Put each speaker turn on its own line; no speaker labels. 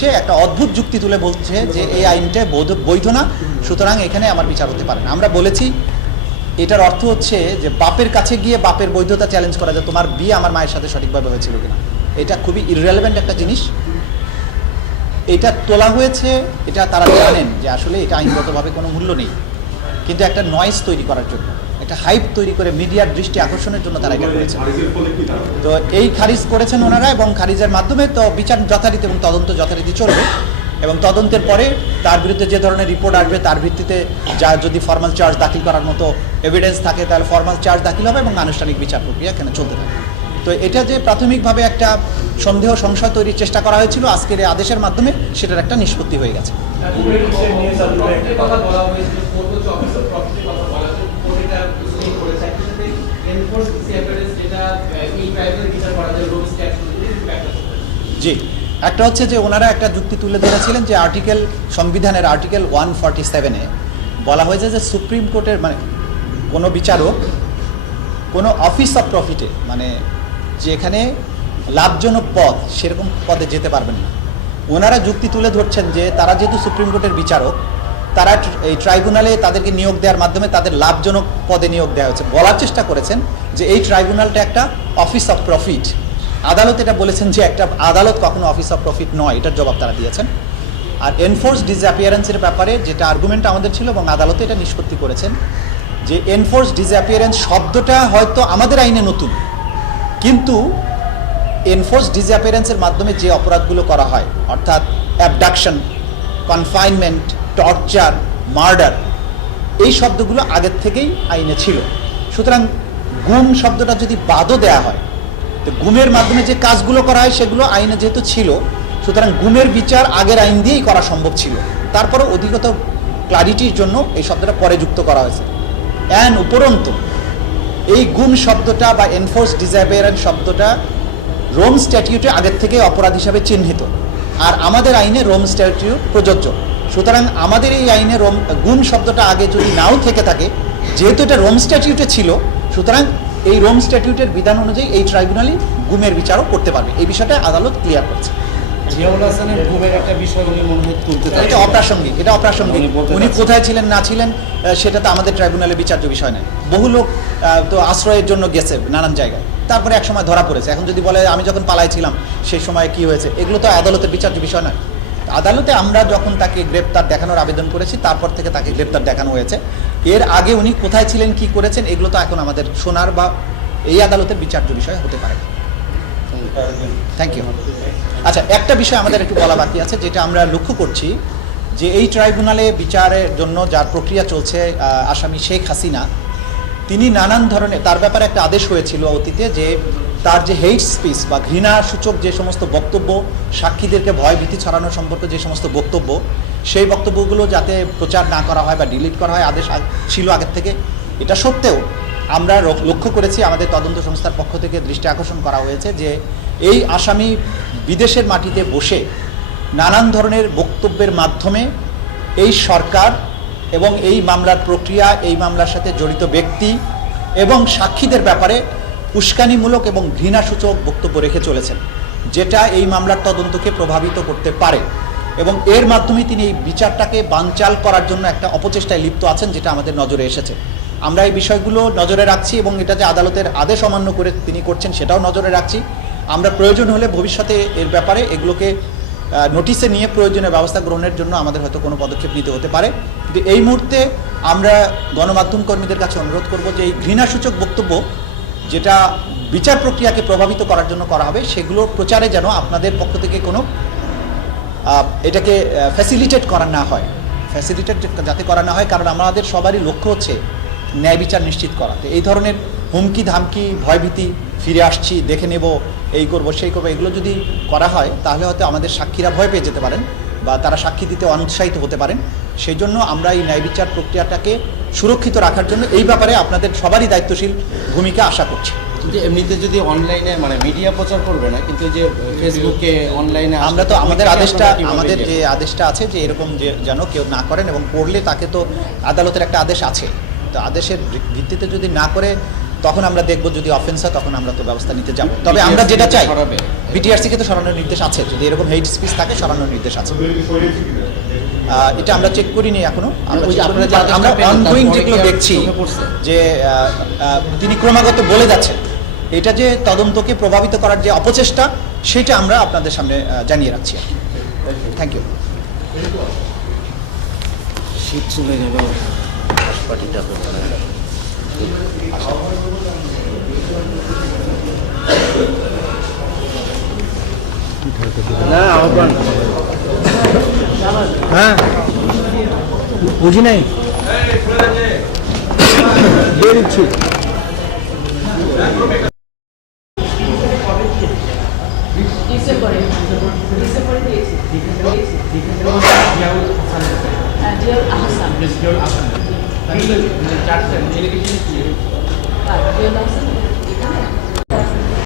সে একটা অদ্ভুত যুক্তি তুলে বলছে যে এই আইনটা বৈধ না, সুতরাং এখানে আমার বিচার হতে পারে না। আমরা বলেছি, এটার অর্থ হচ্ছে যে বাপের কাছে গিয়ে বাপের বৈধতা চ্যালেঞ্জ করা যায় তোমার বিয়ে আমার মায়ের সাথে সঠিকভাবে হয়েছিল কিনা। এটা খুবই ইররেলেভেন্ট একটা জিনিস। এটা তোলা হয়েছে, এটা তারা জানেন যে আসলে এটা আইনগতভাবে কোনো মূল্য নেই। কিন্তু একটা নয়েজ তৈরি করার জন্য। একটা হাইপ তৈরি করে মিডিয়ার দৃষ্টি আকর্ষণের জন্য তারা এটা করেছে। তো এই খারিজ করেছেন ওনারা এবং খারিজের মাধ্যমে তো বিচার যথারীতি এবং তদন্ত যথারীতি চলবে। এবং তদন্তের পরে তার বিরুদ্ধে যে ধরনের রিপোর্ট আসবে তার ভিত্তিতে যা যদি ফর্মাল চার্জ দাখিল করার মতো এভিডেন্স থাকে তাহলে ফর্মাল চার্জ দাখিল হবে এবং আনুষ্ঠানিক বিচার প্রক্রিয়া এখানে চলতে থাকবে। তো এটা যে প্রাথমিকভাবে একটা সন্দেহ সংশয় তৈরির চেষ্টা করা হয়েছিল আজকের এই আদেশের মাধ্যমে সেটার একটা নিষ্পত্তি হয়ে গেছে
প্রফিটের কথা বলা হয়েছিল সর্বোচ্চ অফিস অফ প্রফিটের কথা বলা হয়েছে কোর্ট এটা স্টেট করেছে একই সাথে এনফোর্স সিএফএস যেটা এই ট্রাইবেল বিচার করা যায় রোড স্ট্যাট
জি। একটা হচ্ছে যে ওনারা একটা যুক্তি তুলে ধরেছিলেন যে আর্টিকেল সংবিধানের আর্টিকেল ওয়ান ফর্টি সেভেনে বলা হয়েছে যে সুপ্রিম কোর্টের মানে কোনো বিচারক, কোনো অফিস অফ প্রফিটে মানে যেখানে লাভজনক পদ সেরকম পদে যেতে পারবেন না। ওনারা যুক্তি তুলে ধরছেন যে তারা যেহেতু সুপ্রিম কোর্টের বিচারক, তারা এই ট্রাইব্যুনালে তাদেরকে নিয়োগ দেওয়ার মাধ্যমে তাদের লাভজনক পদে নিয়োগ দেওয়া হয়েছে। বলার চেষ্টা করেছেন যে এই ট্রাইব্যুনালটা একটা অফিস অফ প্রফিট আদালত এটা বলেছেন যে একটা আদালত কখনো অফিস অফ প্রফিট নয়, এটার জবাব তারা দিয়েছেন। আর এনফোর্স ডিসঅ্যাপিয়ারেন্সের ব্যাপারে যেটা আর্গুমেন্ট আমাদের ছিল এবং আদালতে এটা নিষ্পত্তি করেছেন, যে এনফোর্স ডিসঅ্যাপিয়ারেন্স শব্দটা হয়তো আমাদের আইনে নতুন, কিন্তু এনফোর্স ডিসঅ্যাপিয়ারেন্সের মাধ্যমে যে অপরাধগুলো করা হয়, অর্থাৎ অ্যাবডাকশন কনফাইনমেন্ট টর্চার মার্ডার এই শব্দগুলো আগের থেকেই আইনে ছিল। সুতরাং গুম শব্দটা যদি বাদও দেয়া হয়, তো গুমের মাধ্যমে যে কাজগুলো করা হয় সেগুলো আইনে যেহেতু ছিল, সুতরাং গুমের বিচার আগের আইন দিয়েই করা সম্ভব ছিল। তারপরে অধিকত ক্লারিটির জন্য এই শব্দটা পরে যুক্ত করা হয়েছে। অ্যান উপরন্তু, এই গুম শব্দটা বা এনফোর্স ডিজাইবেরান শব্দটা রোম স্ট্যাটিউটে আগের থেকে অপরাধ হিসাবে চিহ্নিত। আর আমাদের আইনে রোম স্ট্যাটিউট প্রযোজ্য। সুতরাং আমাদের এই আইনে রোম, গুম শব্দটা আগে যদি নাও থেকে থাকে, যেহেতু এটা রোম স্ট্যাটিউটে ছিল সুতরাং এই রোম স্ট্যাটিউটের বিধান অনুযায়ী এই ট্রাইব্যুনালই গুমের বিচারও করতে পারবে। এই বিষয়টা আদালত ক্লিয়ার করছে।
জিয়াউল হাসানের ঘুমের একটা বিষয় উনি মনে হয় তুলতে
এটা অপ্রাসঙ্গিক এটা অপ্রাসঙ্গিক।
উনি।
কোথায় ছিলেন না ছিলেন সেটা তো আমাদের ট্রাইব্যুনালে বিচার্য বিষয় নয়। বহু লোক তো আশ্রয়ের জন্য গেছে নানান জায়গায়। তারপরে এক সময় ধরা পড়েছে। এখন যদি বলে আমি যখন পালাই ছিলাম সেই সময় কি হয়েছে? এগুলো তো আদালতের বিচার্য বিষয় নয়। আদালতে আমরা যখন তাকে গ্রেপ্তার দেখানোর আবেদন করেছি, তারপর থেকে তাকে গ্রেপ্তার দেখানো হয়েছে। এর আগে উনি কোথায় ছিলেন, কি করেছেন, এগুলো তো এখন আমাদের শোনার বা এই আদালতের বিচার্য বিষয় হতে পারে। থ্যাংক ইউ আচ্ছা একটা বিষয় আমাদের একটু বলা বাকি আছে, যেটা আমরা লক্ষ্য করছি যে এই ট্রাইব্যুনালে বিচারের জন্য যার প্রক্রিয়া চলছে আসামি শেখ হাসিনা তিনি নানান ধরনের, তার ব্যাপারে একটা আদেশ হয়েছিল অতীতে যে তার যে হেইট স্পিচ বা ঘৃণা সূচক যে সমস্ত বক্তব্য, সাক্ষীদেরকে ভয় ভীতি ছড়ানো সম্পর্কে যে সমস্ত বক্তব্য, সেই বক্তব্যগুলো যাতে প্রচার না করা হয় বা ডিলিট করা হয়, আদেশ ছিল আগের থেকে। এটা সত্ত্বেও আমরা লক্ষ্য করেছি, আমাদের তদন্ত সংস্থার পক্ষ থেকে দৃষ্টি আকর্ষণ করা হয়েছে যে এই আসামি বিদেশের মাটিতে বসে নানান ধরনের বক্তব্যের মাধ্যমে এই সরকার এবং এই মামলার প্রক্রিয়া, এই মামলার সাথে জড়িত ব্যক্তি এবং সাক্ষীদের ব্যাপারে উস্কানিমূলক এবং ঘৃণাসূচক বক্তব্য রেখে চলেছেন, যেটা এই মামলার তদন্তকে প্রভাবিত করতে পারে। এবং এর মাধ্যমে তিনি এই বিচারটাকে বানচাল করার জন্য একটা অপচেষ্টায় লিপ্ত আছেন, যেটা আমাদের নজরে এসেছে। আমরা এই বিষয়গুলো নজরে রাখছি এবং এটা যে আদালতের আদেশ অমান্য করে তিনি করছেন, সেটাও নজরে রাখছি। আমরা প্রয়োজন হলে ভবিষ্যতে এর ব্যাপারে এগুলোকে নোটিশে নিয়ে প্রয়োজনীয় ব্যবস্থা গ্রহণের জন্য আমাদের হয়তো কোনো পদক্ষেপ নিতে হতে পারে। কিন্তু এই মুহূর্তে আমরা গণমাধ্যম কর্মীদের কাছে অনুরোধ করব যে এই ঘৃণাসূচক বক্তব্য যেটা বিচার প্রক্রিয়াকে প্রভাবিত করার জন্য করা হবে সেগুলো প্রচারে যেন আপনাদের পক্ষ থেকে কোনো এটাকে ফ্যাসিলিটেট করা না হয়। ফ্যাসিলিটেট যাতে করা না হয়, কারণ আমাদের সবারই লক্ষ্য হচ্ছে ন্যায় বিচার নিশ্চিত করা। তো এই ধরনের হুমকি ধামকি ভয়ভীতি ফিরে আসছি, দেখে নেব এই করব সেই করব এগুলো যদি করা হয় তাহলে হয়তো আমাদের সাক্ষীরা ভয় পেয়ে যেতে পারেন বা তারা সাক্ষী দিতে অনুৎসাহিত হতে পারেন। সেই জন্য আমরা এই ন্যায় বিচার প্রক্রিয়াটাকে সুরক্ষিত রাখার জন্য এই ব্যাপারে আপনাদের সবারই দায়িত্বশীল ভূমিকা আশা করছি।
কিন্তু এমনিতে যদি অনলাইনে মানে মিডিয়া প্রচার করবে না কিন্তু যে ফেসবুকে অনলাইনে
আমরা তো আমাদের আদেশটা আমাদের যে আদেশটা আছে যে এরকম যে যেন কেউ না করেন এবং করলে তাকে তো আদালতের একটা আদেশ আছে। তো আদেশের ভিত্তিতে যদি না করে তখন আমরা দেখব যদি অফেন্স হয় তখন আমরা তো ব্যবস্থা নিতে যাব। তবে আমরা যেটা চাই
সরাবে।
বিটিআরসি কে তো সরানোর নির্দেশ আছে। যদি এরকম হেইট স্পিচ থাকে সরানোর নির্দেশ আছে। এটা আমরা চেক করিনি এখনও। আমরা অনগোয়িং যেগুলো দেখছি যে তিনি ক্রমাগত বলে যাচ্ছেন। এটা যে তদন্তকে প্রভাবিত করার যে অপচেষ্টা সেটা আমরা আপনাদের সামনে জানিয়ে রাখছি থ্যাংক ইউ
শীত চলে গেল পার্টিটা না আহ্বান
হ্যাঁ। বুঝি নাই? দিয়ে দিচ্ছি।
হ্যাঁ,